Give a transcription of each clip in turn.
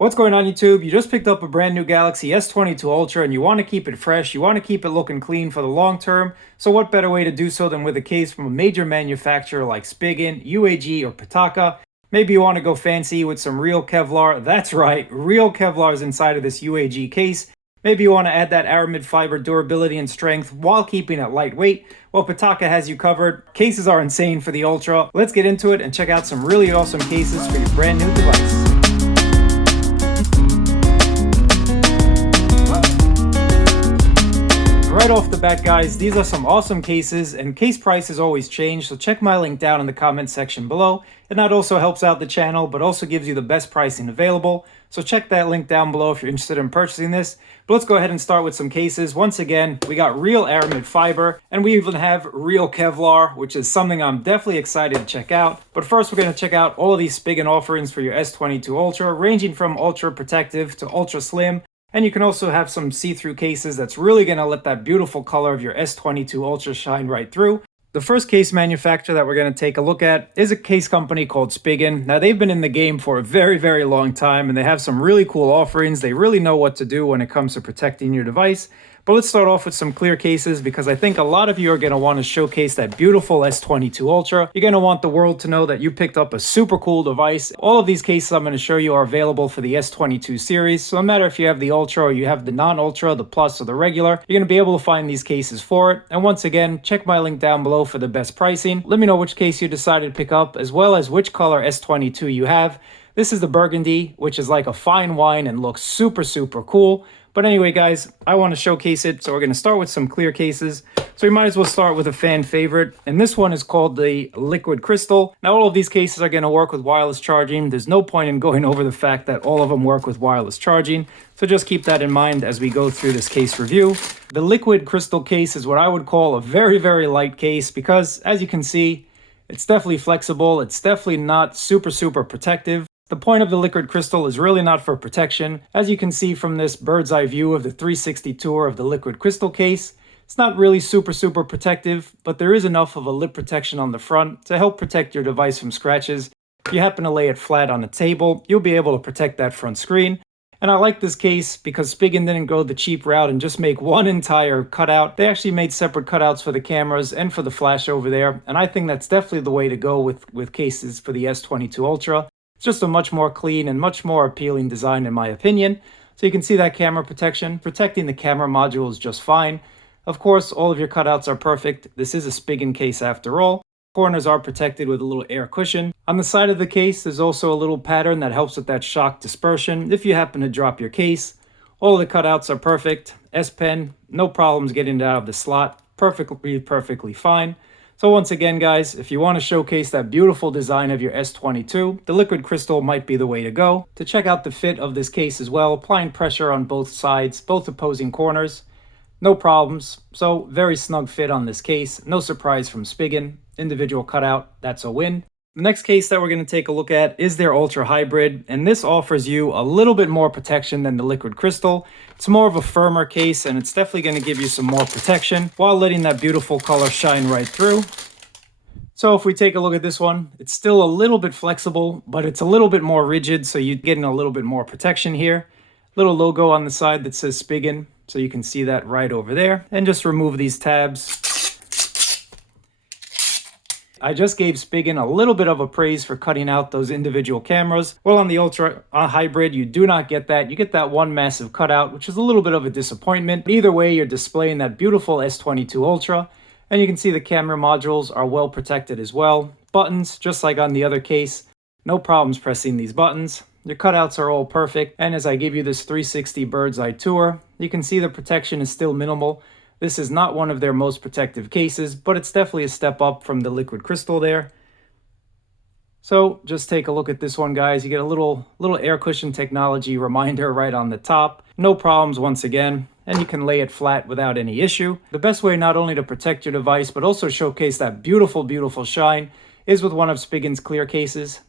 What's going on YouTube? You just picked up a brand new Galaxy S22 Ultra and you want to keep it fresh, you want to keep it looking clean for the long term, so what better way to do so than with a case from a major manufacturer like Spigen, UAG, or Pitaka. Maybe you want to go fancy with some real Kevlar. That's right, real Kevlar is inside of this UAG case. Maybe you want to add that Aramid fiber durability and strength while keeping it lightweight. Well, Pitaka has you covered. Cases are insane for the Ultra. Let's get into it and check out some really awesome cases for your brand new device. Right off the bat, guys, these are some awesome cases, and case prices always change, so check my link down in the comment section below. And that also helps out the channel, but also gives you the best pricing available. So check that link down below if you're interested in purchasing this. But let's go ahead and start with some cases. Once again, we got real Aramid fiber, and we even have real Kevlar, which is something I'm definitely excited to check out. But first, we're going to check out all of these Spigen offerings for your S22 Ultra, ranging from ultra protective to ultra slim. And you can also have some see-through cases that's really going to let that beautiful color of your S22 Ultra shine right through. The first case manufacturer that we're going to take a look at is a case company called Spigen. Now, they've been in the game for a very, very long time, and they have some really cool offerings. They really know what to do when it comes to protecting your device. But let's start off with some clear cases, because I think a lot of you are going to want to showcase that beautiful S22 Ultra. You're going to want the world to know that you picked up a super cool device. All of these cases I'm going to show you are available for the S22 series. So no matter if you have the Ultra or you have the non-Ultra, the Plus, or the regular, you're going to be able to find these cases for it. And once again, check my link down below for the best pricing. Let me know which case you decided to pick up, as well as which color S22 you have. This is the burgundy, which is like a fine wine and looks super, super cool. But anyway, guys, I want to showcase it, so we're going to start with some clear cases. So we might as well start with a fan favorite, and this one is called the Liquid Crystal. Now, all of these cases are going to work with wireless charging. There's no point in going over the fact that all of them work with wireless charging, so just keep that in mind as we go through this case review. The Liquid Crystal case is what I would call a very, very light case, because as you can see, it's definitely flexible. It's definitely not super, super protective. The point of the liquid crystal is really not for protection. As you can see from this bird's eye view of the 360 tour of the liquid crystal case, it's not really super, super protective, but there is enough of a lip protection on the front to help protect your device from scratches. If you happen to lay it flat on a table, you'll be able to protect that front screen. And I like this case because Spigen didn't go the cheap route and just make one entire cutout. They actually made separate cutouts for the cameras and for the flash over there. And I think that's definitely the way to go with cases for the S22 Ultra. It's just a much more clean and much more appealing design in my opinion. So you can see that camera protection. Protecting the camera module is just fine. Of course, all of your cutouts are perfect. This is a Spigen case after all. Corners are protected with a little air cushion. On the side of the case, there's also a little pattern that helps with that shock dispersion if you happen to drop your case. All the cutouts are perfect. S Pen, no problems getting it out of the slot. Perfectly fine. So once again, guys, if you want to showcase that beautiful design of your S22, the liquid crystal might be the way to go. To check out the fit of this case as well, applying pressure on both sides, both opposing corners, no problems. So very snug fit on this case. No surprise from Spigen. Individual cutout, that's a win. The next case that we're going to take a look at is their Ultra Hybrid, and this offers you a little bit more protection than the liquid crystal. It's more of a firmer case, and it's definitely going to give you some more protection while letting that beautiful color shine right through. So if we take a look at this one, it's still a little bit flexible, but it's a little bit more rigid, so you're getting a little bit more protection here. Little logo on the side that says Spigen, so you can see that right over there. And just remove these tabs. I just gave Spigen a little bit of a praise for cutting out those individual cameras. Well, on the Ultra Hybrid, you do not get that. You get that one massive cutout, which is a little bit of a disappointment. But either way, you're displaying that beautiful S22 Ultra. And you can see the camera modules are well protected as well. Buttons, just like on the other case, no problems pressing these buttons. Your cutouts are all perfect. And as I give you this 360 bird's eye tour, you can see the protection is still minimal. This is not one of their most protective cases, but it's definitely a step up from the liquid crystal there. So just take a look at this one, guys. You get a little air cushion technology reminder right on the top. No problems once again, and you can lay it flat without any issue. The best way not only to protect your device, but also showcase that beautiful, beautiful shine is with one of Spigen's clear cases.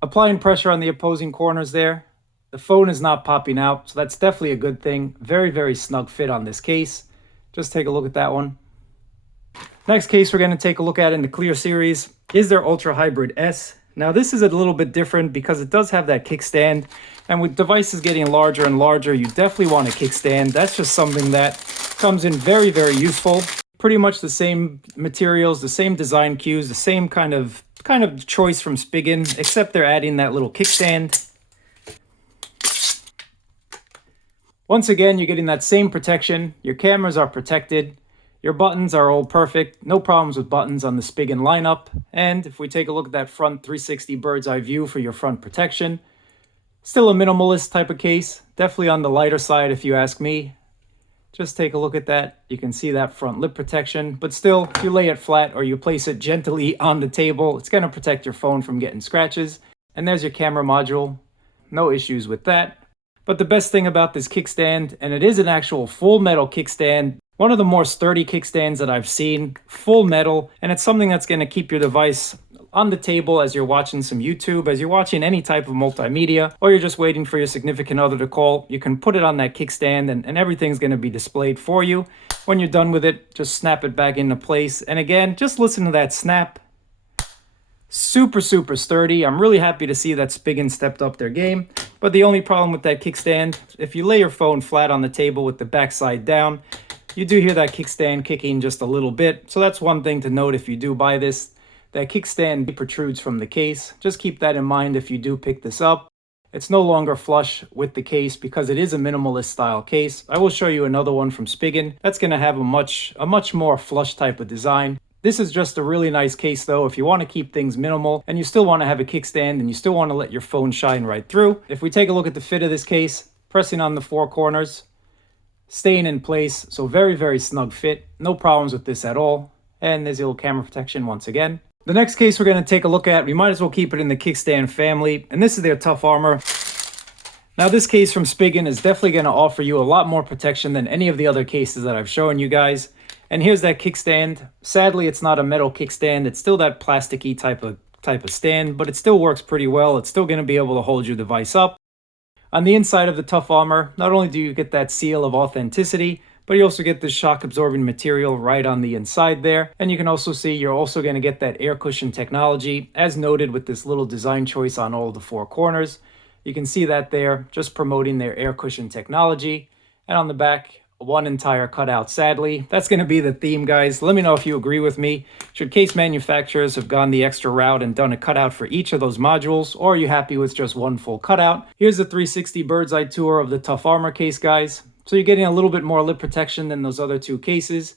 Applying pressure on the opposing corners there. The phone is not popping out, so that's definitely a good thing. Very, very snug fit on this case. Just take a look at that one. Next case we're going to take a look at in the clear series is their Ultra Hybrid S. Now this is a little bit different because it does have that kickstand, and with devices getting larger and larger, you definitely want a kickstand. That's just something that comes in very, very useful. Pretty much the same materials, the same design cues, the same kind of choice from Spigen, except they're adding that little kickstand. Once again, you're getting that same protection. Your cameras are protected. Your buttons are all perfect. No problems with buttons on the Spigen lineup. And if we take a look at that front 360 bird's eye view for your front protection, still a minimalist type of case. Definitely on the lighter side if you ask me. Just take a look at that. You can see that front lip protection, but still, if you lay it flat or you place it gently on the table, it's going to protect your phone from getting scratches. And there's your camera module. No issues with that. But the best thing about this kickstand, and it is an actual full metal kickstand, one of the more sturdy kickstands that I've seen, full metal, and it's something that's going to keep your device on the table as you're watching some YouTube, as you're watching any type of multimedia, or you're just waiting for your significant other to call. You can put it on that kickstand and everything's going to be displayed for you. When you're done with it, just snap it back into place. And again, just listen to that snap. Super, super sturdy. I'm really happy to see that Spigen stepped up their game. But the only problem with that kickstand, if you lay your phone flat on the table with the backside down, you do hear that kickstand kicking just a little bit. So that's one thing to note if you do buy this. That kickstand protrudes from the case. Just keep that in mind if you do pick this up. It's no longer flush with the case because it is a minimalist style case. I will show you another one from Spigen that's going to have a much more flush type of design. This is just a really nice case though if you want to keep things minimal and you still want to have a kickstand and you still want to let your phone shine right through. If we take a look at the fit of this case, pressing on the four corners, staying in place, so very, very snug fit. No problems with this at all. And there's a little camera protection once again. The next case we're going to take a look at, we might as well keep it in the kickstand family, and this is their Tough Armor. Now this case from Spigen is definitely going to offer you a lot more protection than any of the other cases that I've shown you guys. And here's that kickstand. Sadly, it's not a metal kickstand. It's still that plasticky type of stand, but it still works pretty well. It's still going to be able to hold your device up. On the inside of the Tough Armor, not only do you get that seal of authenticity, but you also get this shock absorbing material right on the inside there. And you can also see you're also going to get that air cushion technology, as noted with this little design choice on all of the four corners. You can see that there, just promoting their air cushion technology. And on the back, one entire cutout, sadly. That's going to be the theme, guys. Let me know if you agree with me. Should case manufacturers have gone the extra route and done a cutout for each of those modules, or are you happy with just one full cutout? Here's a 360 bird's eye tour of the Tough Armor case, guys. So you're getting a little bit more lip protection than those other two cases.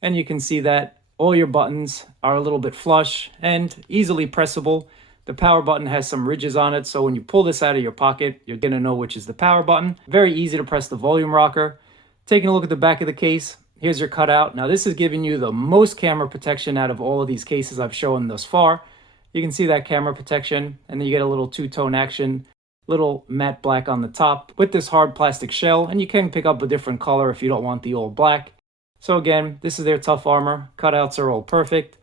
And you can see that all your buttons are a little bit flush and easily pressable. The power button has some ridges on it, so when you pull this out of your pocket, you're going to know which is the power button. Very easy to press the volume rocker. Taking a look at the back of the case, here's your cutout. Now this is giving you the most camera protection out of all of these cases I've shown thus far. You can see that camera protection, and then you get a little two-tone action, little matte black on the top with this hard plastic shell, and you can pick up a different color if you don't want the old black. So again, this is their Tough Armor. Cutouts are all perfect.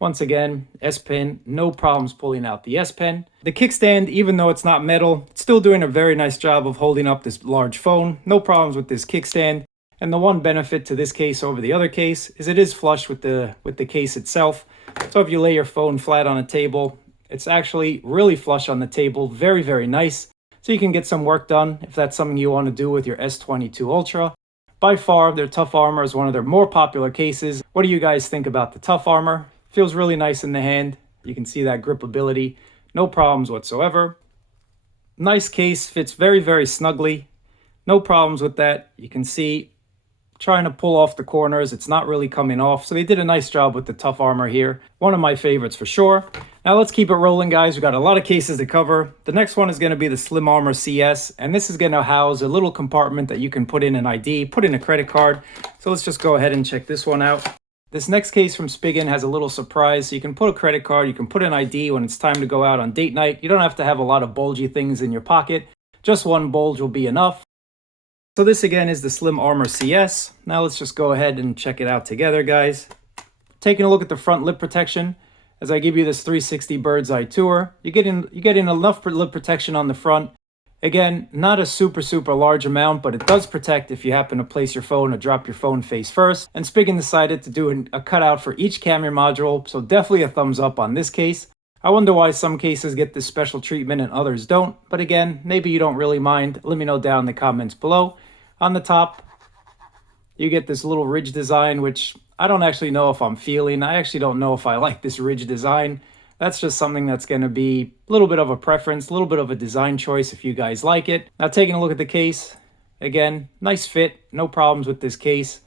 Once again, S-Pen, no problems pulling out the S-Pen. The kickstand, even though it's not metal, it's still doing a very nice job of holding up this large phone. No problems with this kickstand. And the one benefit to this case over the other case is it is flush with the case itself. So if you lay your phone flat on a table, it's actually really flush on the table. Very, very nice. So you can get some work done if that's something you want to do with your S22 Ultra. By far, their Tough Armor is one of their more popular cases. What do you guys think about the Tough Armor? Feels really nice in the hand. You can see that gripability. No problems whatsoever. Nice case, fits very, very snugly. No problems with that. You can see trying to pull off the corners. It's not really coming off. So they did a nice job with the Tough Armor here. One of my favorites for sure. Now let's keep it rolling, guys. We've got a lot of cases to cover. The next one is going to be the Slim Armor CS. And this is going to house a little compartment that you can put in an ID, put in a credit card. So let's just go ahead and check this one out. This next case from Spigen has a little surprise. So you can put a credit card, you can put an ID when it's time to go out on date night. You don't have to have a lot of bulgy things in your pocket. Just one bulge will be enough. So this again is the Slim Armor CS. Now let's just go ahead and check it out together, guys. Taking a look at the front lip protection, as I give you this 360 bird's eye tour, you're getting enough lip protection on the front. Again, not a super large amount, but it does protect if you happen to place your phone or drop your phone face first. And Spigen decided to do a cutout for each camera module, so definitely a thumbs up on this case. I wonder why some cases get this special treatment and others don't, but again, maybe you don't really mind. Let me know down in the comments below. On the top, you get this little ridge design, which I don't actually know if I'm feeling. I actually don't know if I like this ridge design. That's just something that's going to be a little bit of a preference, a little bit of a design choice if you guys like it. Now, taking a look at the case, again, nice fit, no problems with this case.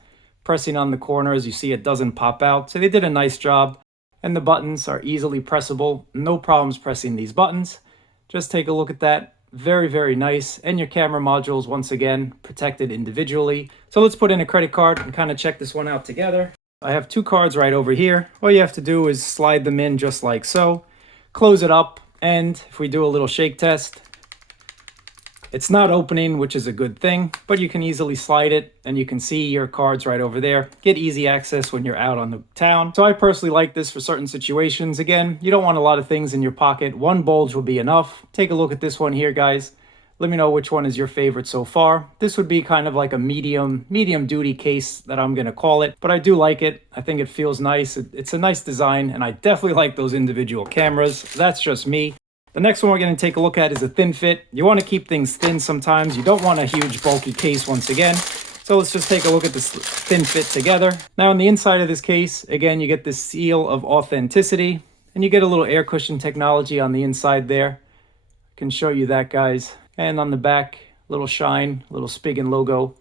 Pressing on the corners, you see it doesn't pop out, so they did a nice job. And the buttons are easily pressable, no problems pressing these buttons. Just take a look at that. Very, very nice. And your camera modules, once again, protected individually. So let's put in a credit card and kind of check this one out together. I have two cards right over here. All you have to do is slide them in just like so. Close it up, and if we do a little shake test, it's not opening, which is a good thing, but you can easily slide it and you can see your cards right over there. Get easy access when you're out on the town. So I personally like this for certain situations. Again, you don't want a lot of things in your pocket. One bulge will be enough. Take a look at this one here, guys. Let me know which one is your favorite so far. This would be kind of like a medium duty case that I'm gonna call it, but I do like it. I think it feels nice. It's a nice design, and I definitely like those individual cameras. That's just me. The next one we're going to take a look at is a thin fit. You want to keep things thin sometimes. You don't want a huge bulky case once again. So let's just take a look at this thin fit together. Now on the inside of this case, again, you get this seal of authenticity, and you get a little air cushion technology on the inside there. I can show you that, guys. And on the back, little shine, little Spigen logo.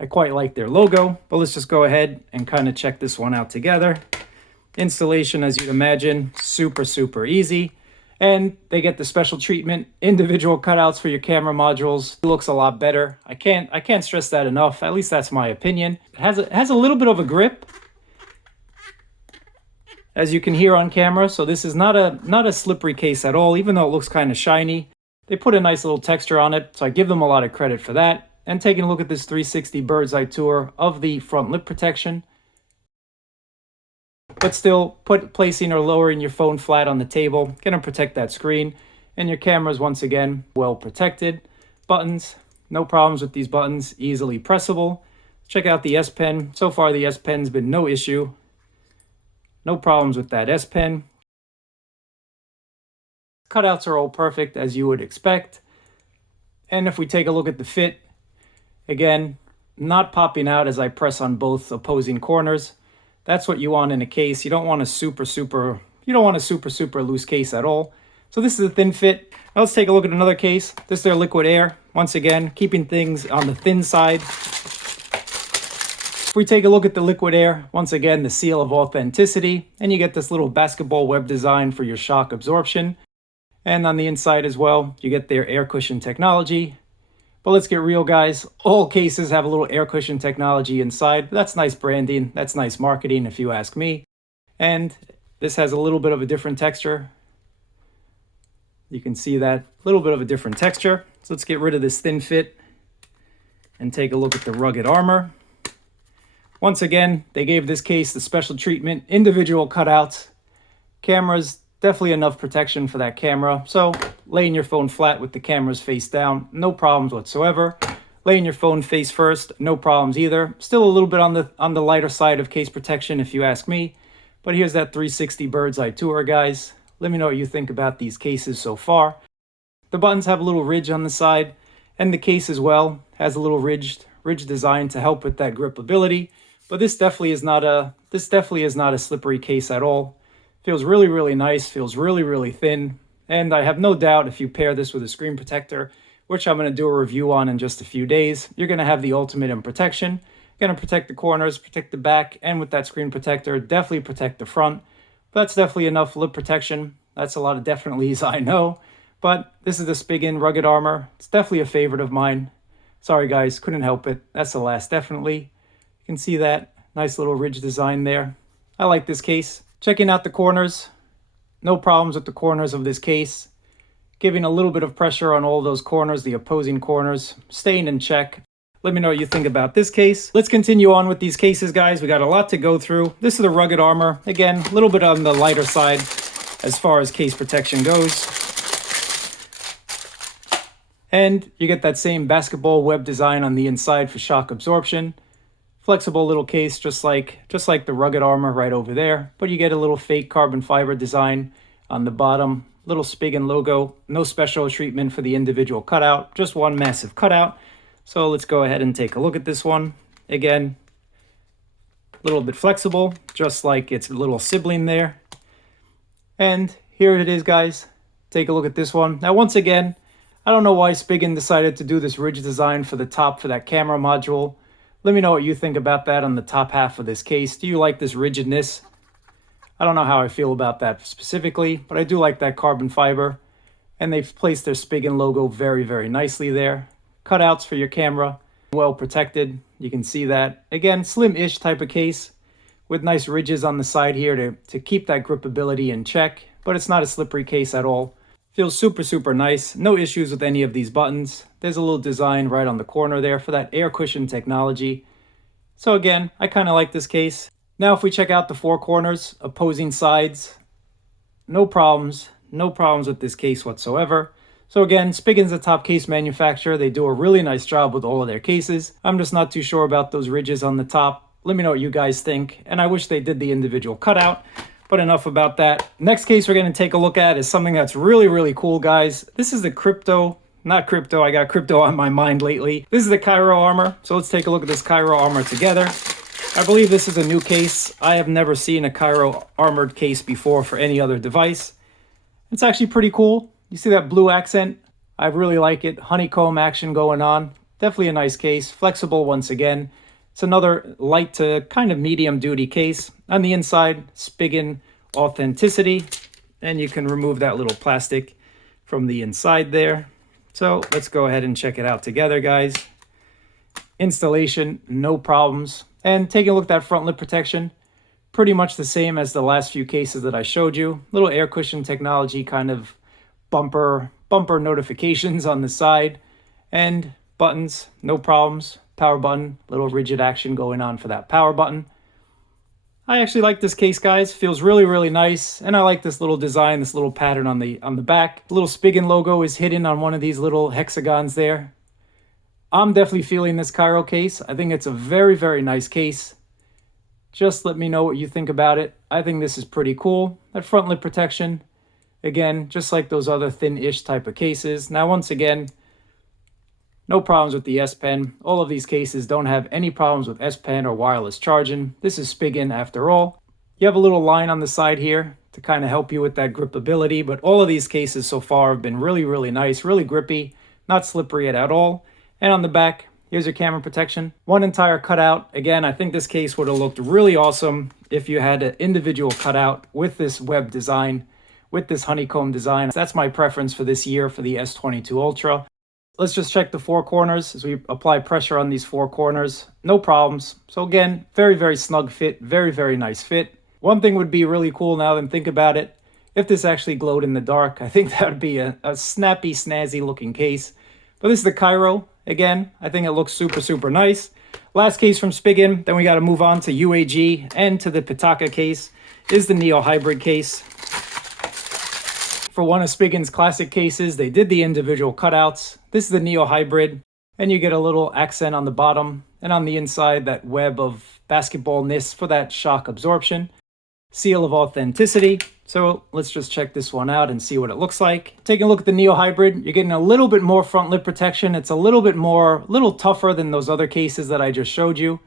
I quite like their logo, but let's just go ahead and kind of check this one out together. Installation, as you'd imagine, super, super easy. And they get the special treatment, individual cutouts for your camera modules. It looks a lot better. I can't stress that enough. At least that's my opinion. It has a little bit of a grip, as you can hear on camera. So this is not a slippery case at all, even though it looks kind of shiny. They put a nice little texture on it, so I give them a lot of credit for that. And taking a look at this 360 bird's eye tour of the front lip protection. But still, placing or lowering your phone flat on the table, gonna protect that screen. And your camera's, once again, well protected. Buttons, no problems with these buttons, easily pressable. Check out the S Pen. So far, the S Pen's been no issue. No problems with that S Pen. Cutouts are all perfect, as you would expect. And if we take a look at the fit, again, not popping out as I press on both opposing corners. That's what you want in a case. You don't want a super loose case at all. So this is a thin fit. Now let's take a look at another case. This is their Liquid Air. Once again, keeping things on the thin side. If we take a look at the Liquid Air, once again, the seal of authenticity, and you get this little basketball web design for your shock absorption. And on the inside as well, you get their air cushion technology. But let's get real, guys. All cases have a little air cushion technology inside. That's nice branding. That's nice marketing, if you ask me. And this has a little bit of a different texture. You can see that. A little bit of a different texture. So let's get rid of this thin fit and take a look at the rugged armor. Once again, they gave this case the special treatment, individual cutouts. Cameras, definitely enough protection for that camera. So laying your phone flat with the cameras face down, no problems whatsoever. Laying your phone face first, no problems either. Still a little bit on the lighter side of case protection, if you ask me. But here's that 360 bird's eye tour, guys. Let me know what you think about these cases so far. The buttons have a little ridge on the side, and the case as well has a little ridge design to help with that gripability. But this definitely is not a slippery case at all. Feels really, really nice, feels really, really thin. And I have no doubt if you pair this with a screen protector, which I'm going to do a review on in just a few days, you're going to have the ultimate in protection. Going to protect the corners, protect the back, and with that screen protector, definitely protect the front. But that's definitely enough lip protection. That's a lot of definitelys, I know. But this is the Spigen Rugged Armor. It's definitely a favorite of mine. Sorry, guys, couldn't help it. That's the last, definitely. You can see that nice little ridge design there. I like this case. Checking out the corners, no problems with the corners of this case. Giving a little bit of pressure on all those corners, the opposing corners, staying in check. Let me know what you think about this case. Let's continue on with these cases, guys. We got a lot to go through. This is the Rugged Armor. Again, a little bit on the lighter side as far as case protection goes. And you get that same basketball web design on the inside for shock absorption. Flexible little case, just like the Rugged Armor right over there. But you get a little fake carbon fiber design On the bottom, little Spigen logo, no special treatment for the individual cutout, just one massive cutout. So let's go ahead and take a look at this one. Again, a little bit flexible, just like its little sibling there. And here it is, guys. Take a look at this one. Now, once again, I don't know why Spigen decided to do this ridge design for the top for that camera module. Let me know what you think about that on the top half of this case. Do you like this rigidness? I don't know how I feel about that specifically, but I do like that carbon fiber. And they've placed their Spigen logo very, very nicely there. Cutouts for your camera, well protected. You can see that. Again, slim-ish type of case with nice ridges on the side here to keep that gripability in check, but it's not a slippery case at all. Feels super, super nice. No issues with any of these buttons. There's a little design right on the corner there for that air cushion technology. So again, I kind of like this case. Now if we check out the four corners, opposing sides, no problems with this case whatsoever. So again, Spigen's a top case manufacturer. They do a really nice job with all of their cases. I'm just not too sure about those ridges on the top. Let me know what you guys think. And I wish they did the individual cutout. But enough about that. Next case we're going to take a look at is something that's really, really cool, guys. This is the not crypto, I got crypto on my mind lately. This is the Cryo armor. So let's take a look at this Cryo armor together. I believe this is a new case. I have never seen a Cryo armored case before for any other device. It's actually pretty cool. You see that blue accent? I really like it. Honeycomb action going on. Definitely a nice case. Flexible once again. It's another light to kind of medium duty case. On the inside, Spigen authenticity. And you can remove that little plastic from the inside there. So let's go ahead and check it out together, guys. Installation, no problems. And taking a look at that front lip protection, pretty much the same as the last few cases that I showed you. Little air cushion technology, kind of bumper notifications on the side. And buttons, no problems. Power button, little rigid action going on for that power button. I actually like this case, guys. Feels really, really nice. And I like this little design, this little pattern on the back. The little Spigen logo is hidden on one of these little hexagons there. I'm definitely feeling this Cryo case. I think it's a very, very nice case. Just let me know what you think about it. I think this is pretty cool. That front lip protection, again, just like those other thin-ish type of cases. Now, once again, no problems with the S Pen. All of these cases don't have any problems with S Pen or wireless charging. This is Spigen after all. You have a little line on the side here to kind of help you with that gripability, but all of these cases so far have been really, really nice, really grippy, not slippery at all. And on the back, here's your camera protection. One entire cutout. Again, I think this case would have looked really awesome if you had an individual cutout with this web design, with this honeycomb design. That's my preference for this year for the S22 Ultra. Let's just check the four corners as we apply pressure on these four corners. No problems. So again, very, very snug fit. Very, very nice fit. One thing would be really cool now then think about it. If this actually glowed in the dark, I think that would be a snappy, snazzy looking case. But this is the Cryo. Again, I think it looks super, super nice. Last case from Spigen. Then we got to move on to UAG and to the Pitaka case is the Neo Hybrid case. For one of Spigen's classic cases, they did the individual cutouts. This is the Neo Hybrid, and you get a little accent on the bottom, and on the inside, that web of basketballness for that shock absorption. Seal of authenticity. So let's just check this one out and see what it looks like. Taking a look at the Neo Hybrid, you're getting a little bit more front lip protection. It's a little tougher than those other cases that I just showed you.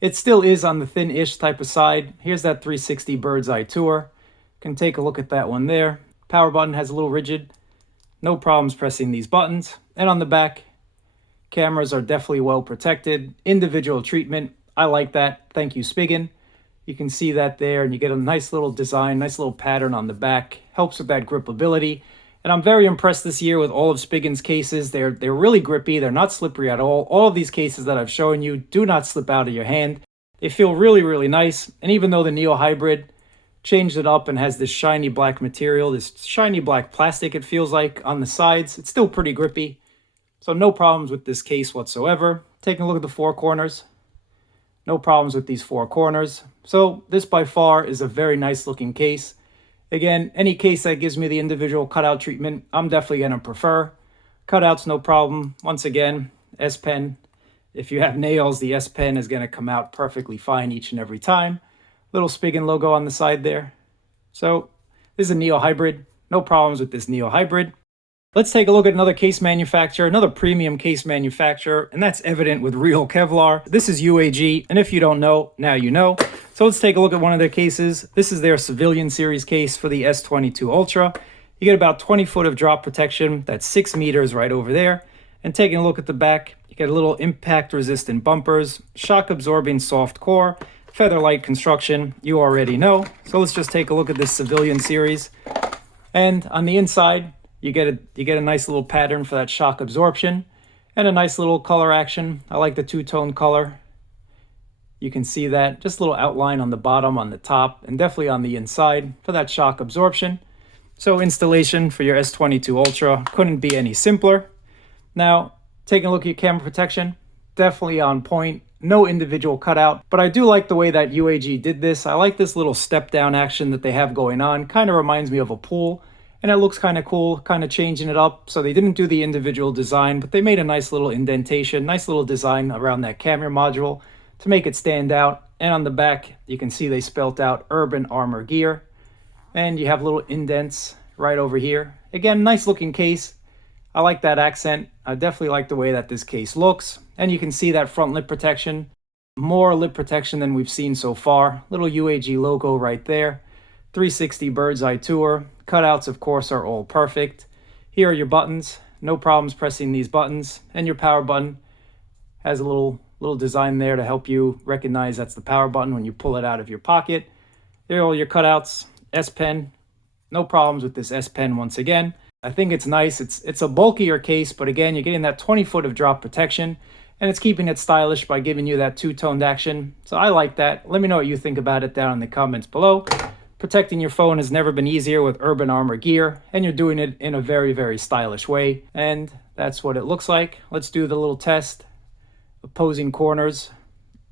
It still is on the thin-ish type of side. Here's that 360 bird's eye tour. Can take a look at that one there. Power button has a little rigid. No problems pressing these buttons. And on the back, cameras are definitely well protected. Individual treatment. I like that. Thank you, Spigen. You can see that there, and you get a nice little design, nice little pattern on the back. Helps with that gripability. And I'm very impressed this year with all of Spigen's cases. They're really grippy. They're not slippery at all. All of these cases that I've shown you do not slip out of your hand. They feel really, really nice. And even though the Neo Hybrid changed it up and has this shiny black material, this shiny black plastic it feels like on the sides, it's still pretty grippy. So no problems with this case whatsoever. Taking a look at the four corners. No problems with these four corners. So this by far is a very nice looking case. Again, any case that gives me the individual cutout treatment, I'm definitely going to prefer. Cutouts, no problem. Once again, S Pen. If you have nails, the S Pen is going to come out perfectly fine each and every time. Little Spigen logo on the side there. So this is a Neo Hybrid. No problems with this Neo Hybrid. Let's take a look at another case manufacturer, another premium case manufacturer, and that's evident with real Kevlar. This is UAG, and if you don't know, now you know. So let's take a look at one of their cases. This is their Civilan series case for the S22 Ultra. You get about 20 foot of drop protection, that's 6 meters right over there. And taking a look at the back, you get a little impact resistant bumpers, shock absorbing soft core, feather light construction, you already know. So let's just take a look at this Civilan series. And on the inside, you get a nice little pattern for that shock absorption and a nice little color action. I like the two-tone color. You can see that, just a little outline on the bottom, on the top, and definitely on the inside for that shock absorption. So installation for your S22 Ultra couldn't be any simpler. Now, taking a look at your camera protection, definitely on point. No individual cutout, but I do like the way that UAG did this. I like this little step down action that they have going on. Kind of reminds me of a pool. And it looks kind of cool, kind of changing it up. So they didn't do the individual design, but they made a nice little indentation, nice little design around that camera module to make it stand out. And on the back, you can see they spelt out Urban Armor Gear. And you have little indents right over here. Again, nice looking case. I like that accent. I definitely like the way that this case looks. And you can see that front lip protection. More lip protection than we've seen so far. Little UAG logo right there. 360 bird's eye tour. Cutouts, of course, are all perfect. Here are your buttons. No problems pressing these buttons. And your power button has a little design there to help you recognize that's the power button when you pull it out of your pocket. There are all your cutouts. S Pen. No problems with this S Pen once again. I think it's nice. It's a bulkier case, but again, you're getting that 20 foot of drop protection, and it's keeping it stylish by giving you that two-toned action. So I like that. Let me know what you think about it down in the comments below. Protecting your phone has never been easier with Urban Armor Gear, and you're doing it in a very, very stylish way. And that's what it looks like. Let's do the little test. Opposing corners.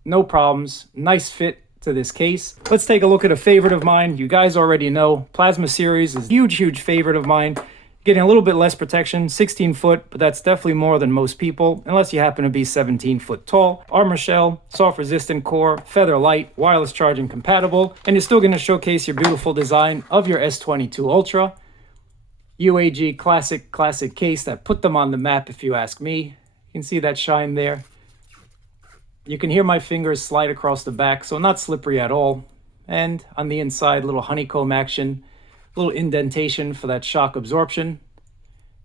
No problems. Nice fit to this case. Let's take a look at a favorite of mine. You guys already know Plasma series is a huge, huge favorite of mine. Getting a little bit less protection, 16 foot, but that's definitely more than most people, unless you happen to be 17 foot tall. Armor shell, soft resistant core, feather light, wireless charging compatible, and you're still going to showcase your beautiful design of your S22 Ultra. UAG classic case that put them on the map, if you ask me. You can see that shine there. You can hear my fingers slide across the back, so not slippery at all. And on the inside, little honeycomb action. Little indentation for that shock absorption.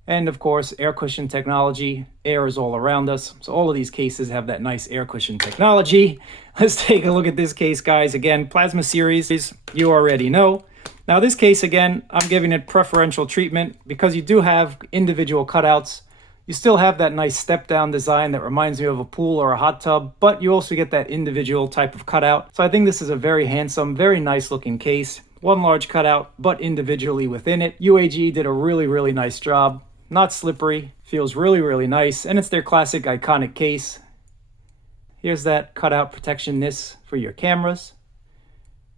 And of course, air cushion technology. Air is all around us. So all of these cases have that nice air cushion technology. Let's take a look at this case, guys. Again, Plasma series, you already know. Now this case, again, I'm giving it preferential treatment because you do have individual cutouts. You still have that nice step down design that reminds me of a pool or a hot tub, but you also get that individual type of cutout. So I think this is a very handsome, very nice looking case. One large cutout, but individually within it. UAG did a really, really nice job. Not slippery, feels really, really nice, and it's their classic iconic case. Here's that cutout protectionness for your cameras.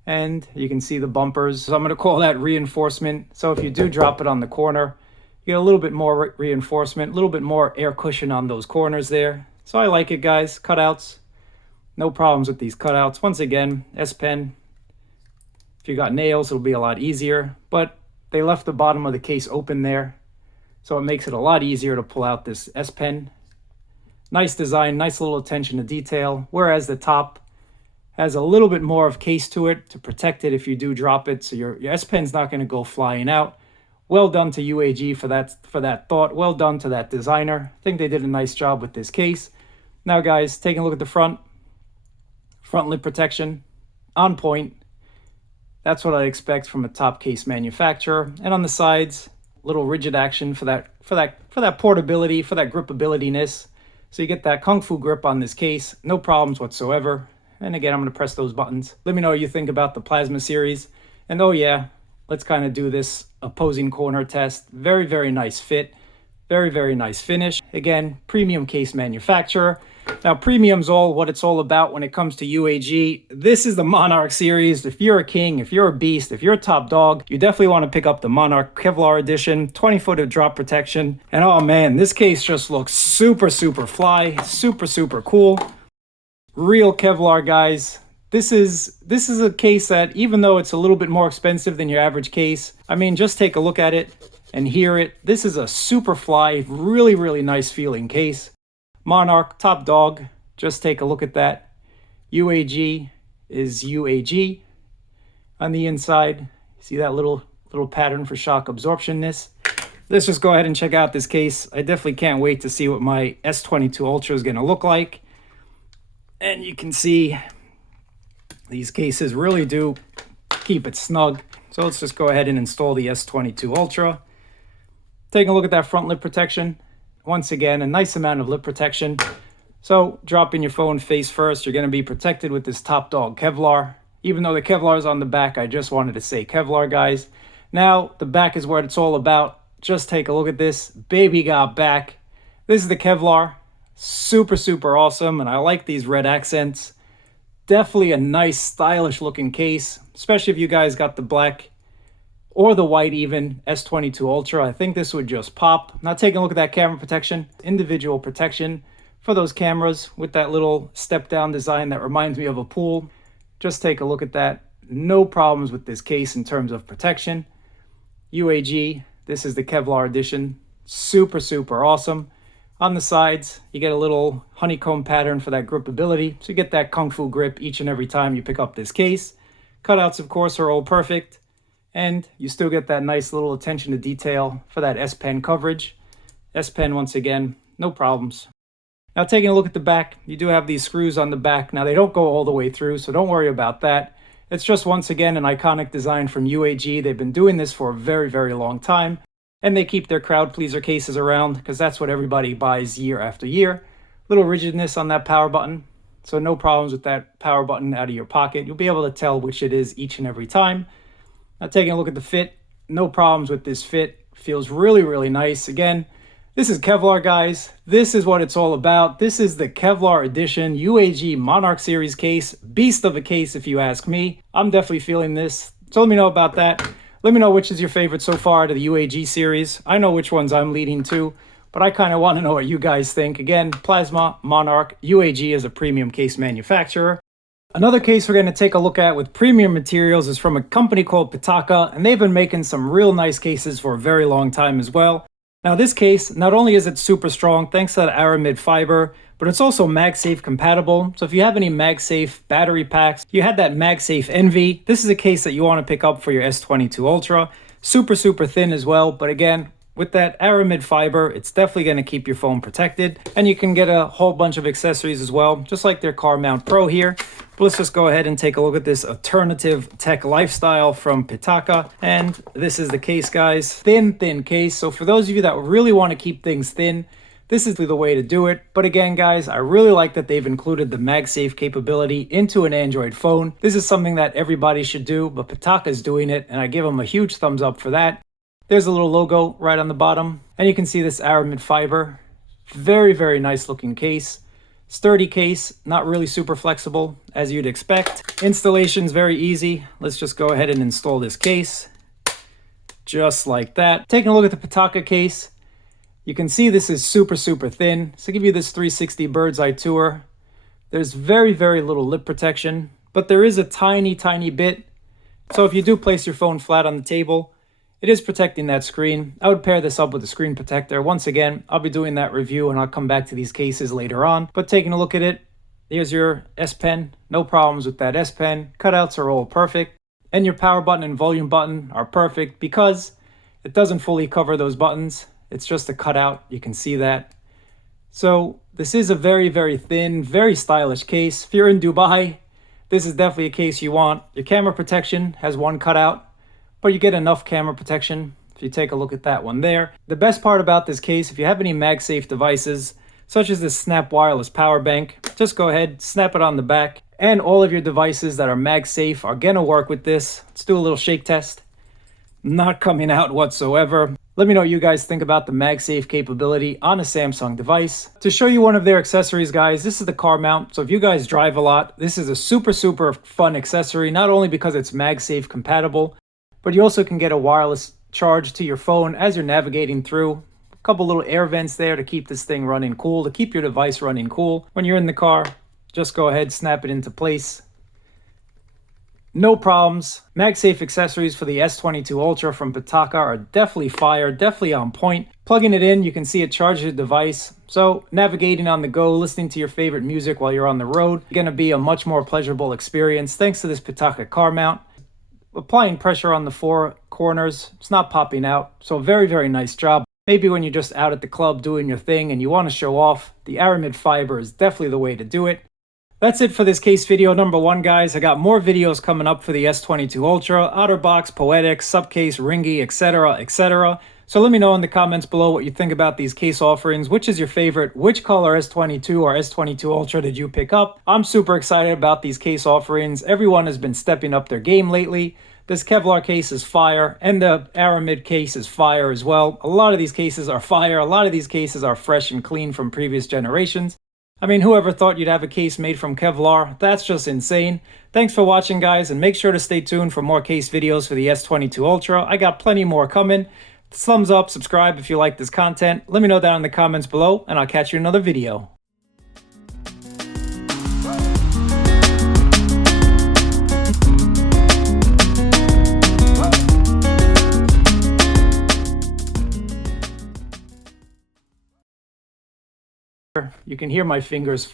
And you can see the bumpers. So I'm going to call that reinforcement. So if you do drop it on the corner, you get a little bit more reinforcement, a little bit more air cushion on those corners there. So I like it, guys. Cutouts. No problems with these cutouts. Once again, S Pen. If you got nails, it'll be a lot easier, but they left the bottom of the case open there, so it makes it a lot easier to pull out this S Pen. Nice design, nice little attention to detail, whereas the top has a little bit more of case to it to protect it if you do drop it, so your S Pen's not going to go flying out. Well done to UAG for that thought. Well done to that designer. I think they did a nice job with this case. Now, guys, taking a look at the front lid protection, on point. That's what I expect from a top case manufacturer. And on the sides, little rigid action for that portability, for that gripability-ness. So you get that kung fu grip on this case, no problems whatsoever. And again, I'm going to press those buttons. Let me know what you think about the Plasma series. And oh yeah, let's kind of do this opposing corner test. Very, very nice fit. Very, very nice finish. Again, premium case manufacturer. Now, premium's what it's all about when it comes to UAG. This is the Monarch series. If you're a king, if you're a beast, if you're a top dog, you definitely want to pick up the Monarch Kevlar edition, 20 foot of drop protection. And oh man, this case just looks super, super fly, super, super cool. Real Kevlar, guys. This is a case that, even though it's a little bit more expensive than your average case, I mean, just take a look at it and hear it. This is a super fly, really, really nice feeling case. Monarch, top dog. Just take a look at that. UAG is UAG on the inside. See that little pattern for shock absorptionness. Let's just go ahead and check out this case. I definitely can't wait to see what my S22 Ultra is going to look like. And you can see these cases really do keep it snug. So let's just go ahead and install the S22 Ultra. Taking a look at that front lip protection. Once again, a nice amount of lip protection. So dropping your phone face first, you're going to be protected with this top dog Kevlar. Even though the Kevlar is on the back, I just wanted to say Kevlar, guys. Now, the back is what it's all about. Just take a look at this. Baby got back. This is the Kevlar. Super, super awesome. And I like these red accents. Definitely a nice, stylish looking case. Especially if you guys got the black or the white even S22 Ultra. I think this would just pop. Now taking a look at that camera protection. Individual protection for those cameras with that little step down design that reminds me of a pool. Just take a look at that. No problems with this case in terms of protection. UAG, this is the Kevlar edition. Super, super awesome. On the sides, you get a little honeycomb pattern for that gripability. So you get that kung fu grip each and every time you pick up this case. Cutouts, of course, are all perfect. And you still get that nice little attention to detail for that S Pen coverage. S Pen, once again, no problems. Now taking a look at the back, you do have these screws on the back. Now they don't go all the way through, so don't worry about that. It's just, once again, an iconic design from UAG. They've been doing this for a very, very long time. And they keep their crowd pleaser cases around because that's what everybody buys year after year. Little rigidness on that power button. So no problems with that power button out of your pocket. You'll be able to tell which it is each and every time. Now taking a look at the fit, no problems with this fit. Feels really, really nice. Again, this is Kevlar, guys. This is what it's all about. This is the Kevlar edition UAG Monarch series case. Beast of a case, if you ask me. I'm definitely feeling this. So let me know about that. Let me know which is your favorite so far to the UAG series. I know which ones I'm leading to, but I kind of want to know what you guys think. Again, Plasma, Monarch, UAG is a premium case manufacturer. Another case we're going to take a look at with premium materials is from a company called Pitaka, and they've been making some real nice cases for a very long time as well. Now this case, not only is it super strong thanks to that Aramid fiber, but it's also MagSafe compatible. So if you have any MagSafe battery packs, you had that MagSafe Envy, this is a case that you want to pick up for your S22 Ultra. Super, super thin as well, but again, with that Aramid fiber, it's definitely going to keep your phone protected. And you can get a whole bunch of accessories as well, just like their Car Mount Pro here. But let's just go ahead and take a look at this alternative tech lifestyle from Pitaka. And this is the case, guys. Thin, thin case. So for those of you that really want to keep things thin, this is the way to do it. But again, guys, I really like that they've included the MagSafe capability into an Android phone. This is something that everybody should do, but Pitaka is doing it, and I give them a huge thumbs up for that. There's a little logo right on the bottom, and you can see this Aramid fiber. Very, very nice looking case. Sturdy case, not really super flexible, as you'd expect. Installation's very easy. Let's just go ahead and install this case. Just like that. Taking a look at the Pitaka case, you can see this is super, super thin. So give you this 360 bird's eye tour. There's very, very little lip protection, but there is a tiny, tiny bit. So if you do place your phone flat on the table, it is protecting that screen. I would pair this up with a screen protector. Once again, I'll be doing that review and I'll come back to these cases later on. But taking a look at it, here's your S Pen. No problems with that S Pen. Cutouts are all perfect. And your power button and volume button are perfect because it doesn't fully cover those buttons. It's just a cutout. You can see that. So this is a very, very thin, very stylish case. If you're in Dubai, this is definitely a case you want. Your camera protection has one cutout, but you get enough camera protection if you take a look at that one there. The best part about this case, if you have any MagSafe devices, such as this Snap wireless power bank, just go ahead, snap it on the back, and all of your devices that are MagSafe are gonna work with this. Let's do a little shake test. Not coming out whatsoever. Let me know what you guys think about the MagSafe capability on a Samsung device. To show you one of their accessories, guys, this is the car mount. So if you guys drive a lot, this is a super, super fun accessory, not only because it's MagSafe compatible, but you also can get a wireless charge to your phone as you're navigating through. A couple little air vents there to keep this thing running cool, to keep your device running cool. When you're in the car, just go ahead, snap it into place. No problems. MagSafe accessories for the S22 Ultra from Pitaka are definitely fire, definitely on point. Plugging it in, you can see it charges your device. So navigating on the go, listening to your favorite music while you're on the road, going to be a much more pleasurable experience thanks to this Pitaka car mount. Applying pressure on the four corners, it's not popping out. So very, very nice job. Maybe when you're just out at the club doing your thing and you want to show off, the Aramid fiber is definitely the way to do it. That's it for this case video number 1, guys. I got more videos coming up for the S22 Ultra, outer box, poetic, subcase, ringy, etc., etc. So let me know in the comments below what you think about these case offerings. Which is your favorite? Which color S22 or S22 Ultra did you pick up? I'm super excited about these case offerings. Everyone has been stepping up their game lately. This Kevlar case is fire, and the Aramid case is fire as well. A lot of these cases are fire. A lot of these cases are fresh and clean from previous generations. I mean, whoever thought you'd have a case made from Kevlar? That's just insane. Thanks for watching, guys, and make sure to stay tuned for more case videos for the S22 Ultra. I got plenty more coming. Thumbs up, subscribe if you like this content. Let me know down in the comments below, and I'll catch you in another video. You can hear my fingers